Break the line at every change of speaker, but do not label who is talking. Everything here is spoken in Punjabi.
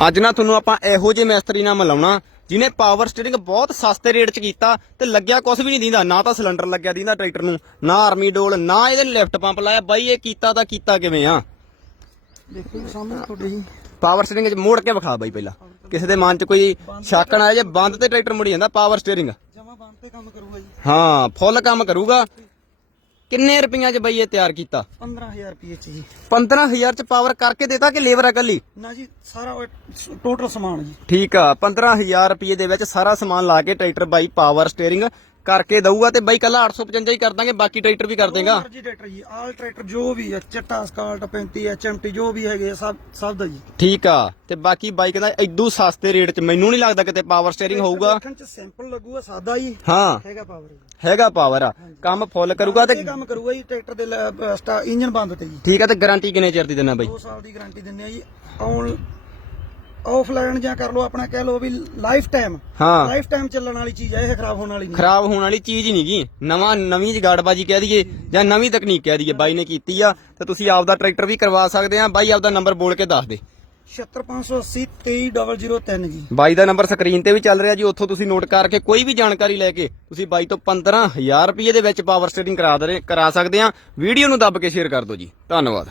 ਅੱਜ ਨਾ ਤੁਹਾਨੂੰ ਆਪਾਂ ਇਹੋ ਜਿਹੇ ਮਿਸਤਰੀ ਨਾਲ ਮਿਲਾਉਣਾ ਜਿਹਨੇ ਪਾਵਰ ਸਟੀਅਰਿੰਗ ਬਹੁਤ ਸਸਤੇ ਰੇਟ 'ਚ ਕੀਤਾ ਤੇ ਲੱਗਿਆ ਕੁਝ ਵੀ ਨਹੀਂ ਦਿੰਦਾ ਨਾ ਤਾਂ ਸਿਲੰਡਰ ਲੱਗਿਆ ਦਿੰਦਾ ਟਰੈਕਟਰ ਨੂੰ ਨਾ ਆਰਮੀ ਡੋਲ ਨਾ ਇਹਦੇ ਲਿਫਟ ਪੰਪ ਲਾਇਆ। ਬਾਈ ਇਹ ਕੀਤਾ ਤਾਂ ਕੀਤਾ ਕਿਵੇਂ ਆ?
ਦੇਖੋ ਜੀ ਸਾਹਮਣੇ ਤੁਹਾਡੇ ਜੀ
ਪਾਵਰ ਸਟੀਅਰਿੰਗ 'ਚ ਮੋੜ ਕੇ ਵਿਖਾ ਬਾਈ ਪਹਿਲਾਂ। ਕਿਸੇ ਦੇ ਮਨ 'ਚ ਕੋਈ ਸ਼ੱਕ ਨਾ ਆਏ ਜੇ ਬੰਦ ਤੇ ਟਰੈਕਟਰ ਮੁੜੀ ਜਾਂਦਾ ਪਾਵਰ ਸਟੀਅਰਿੰਗ
ਜਮਾ ਬੰਦ ਤੇ ਕੰਮ ਕਰੂਗਾ ਜੀ।
ਹਾਂ ਫੁੱਲ ਕੰਮ ਕਰੂਗਾ। ਕਿੰਨੇ ਰੁਪਈਆਂ 'ਚ ਬਾਈ ਇਹ ਤਿਆਰ ਕੀਤਾ?
15000 ਰੁਪਏ ਚ ਜੀ।
15000 'ਚ ਪਾਵਰ ਕਰਕੇ ਦੇਤਾ ਕਿ ਲੇਬਰ ਆ ਕੱਲੀ
ਨਾ ਜੀ ਸਾਰਾ ਟੋਟਲ ਸਮਾਨ ਜੀ।
ਠੀਕ ਆ 15000 ਰੁਪਏ ਦੇ ਵਿੱਚ ਸਾਰਾ ਸਮਾਨ ਲਾ ਕੇ ਟਰੈਕਟਰ ਬਾਈ ਪਾਵਰ ਸਟੀਅਰਿੰਗ ਕਰਕੇ ਦਊਗਾ ਤੇ ਬਾਈ ਕੱਲਾ 855 ਹੀ ਕਰ ਦਾਂਗੇ ਬਾਕੀ ਟਰੈਕਟਰ ਵੀ ਕਰ ਦੇਗਾ।
ਮਰਜ਼ੀ ਟਰੈਕਟਰ ਜੀ ਆਲ ਟਰੈਕਟਰ ਜੋ ਵੀ ਹੈ ਚਿੱਟਾ ਸਕਾਲਟ 35 ਐਚਐਮਟੀ ਜੋ ਵੀ ਹੈਗੇ ਆ, ਸਭ ਸਭ ਦਾ ਜੀ।
ਠੀਕ ਆ ਤੇ ਬਾਕੀ ਬਾਈਕ ਦਾ ਇਦੋਂ ਸਸਤੇ ਰੇਟ 'ਚ ਮੈਨੂੰ ਨਹੀਂ ਲੱਗਦਾ ਕਿਤੇ ਪਾਵਰ ਸਟੀਅਰਿੰਗ ਹੋਊਗਾ।
ਦੇਖਣ ਚ ਸਿੰਪਲ ਲੱਗੂਗਾ ਸਾਦਾ ਹੀ।
ਹਾਂ।
ਹੈਗਾ ਪਾਵਰ
ਹੈਗਾ ਪਾਵਰ ਆ। ਕੰਮ ਫੁੱਲ ਕਰੂਗਾ ਤੇ
ਇਹ ਕੰਮ ਕਰੂਗਾ ਜੀ ਟਰੈਕਟਰ ਦੇ ਇੰਜਨ ਬੰਦ ਤੇ ਜੀ।
ਠੀਕ ਆ ਤੇ ਗਾਰੰਟੀ ਕਿੰਨੇ ਚਿਰ ਦੀ ਦੇਣਾ ਬਾਈ?
2 ਸਾਲ ਦੀ ਗਾਰੰਟੀ ਦਿੰਨੇ ਆ ਜੀ। ਆਨ ਆਫਲਾਈਨ ਜਾਂ ਕਰ ਲਓ ਆਪਣਾ ਕਹਿ ਲਓ ਵੀ ਲਾਈਫ ਟਾਈਮ
ਹਾਂ।
ਲਾਈਫ ਟਾਈਮ ਚੱਲਣ ਵਾਲੀ ਚੀਜ਼ ਹੈ ਇਹ ਖਰਾਬ ਹੋਣ ਵਾਲੀ ਨਹੀਂ।
ਖਰਾਬ ਹੋਣ ਵਾਲੀ ਚੀਜ਼ ਹੀ ਨਹੀਂਗੀ ਨਵਾਂ ਨਵੀਂ ਜਗਾੜਬਾਜੀ ਕਹਿ ਦਈਏ ਜਾਂ ਨਵੀਂ ਤਕਨੀਕ ਕਹਿ ਦਈਏ ਬਾਈ ਨੇ ਕੀਤੀ ਆ ਤੇ ਤੁਸੀਂ ਆਪਦਾ ਟਰੈਕਟਰ ਵੀ ਕਰਵਾ ਸਕਦੇ ਆ। ਬਾਈ ਆਪਦਾ ਨੰਬਰ ਬੋਲ ਕੇ ਦੱਸ ਦੇ।
76580 23003 ਜੀ।
ਬਾਈ ਦਾ ਨੰਬਰ ਸਕਰੀਨ ਤੇ ਵੀ ਚੱਲ ਰਿਹਾ ਜੀ। ਉੱਥੋਂ ਤੁਸੀਂ ਨੋਟ ਕਰਕੇ ਕੋਈ ਵੀ ਜਾਣਕਾਰੀ ਲੈ ਕੇ ਤੁਸੀਂ ਬਾਈ ਤੋਂ 15000 ਰੁਪਏ ਦੇ ਵਿੱਚ ਪਾਵਰ ਸਟੀਅਰਿੰਗ ਕਰਾ ਦੇ ਕਰਾ ਸਕਦੇ ਆ। ਵੀਡੀਓ ਨੂੰ ਦੱਬ ਕੇ ਸ਼ੇਅਰ ਕਰ ਦਿਓ ਜੀ। ਧੰਨਵਾਦ।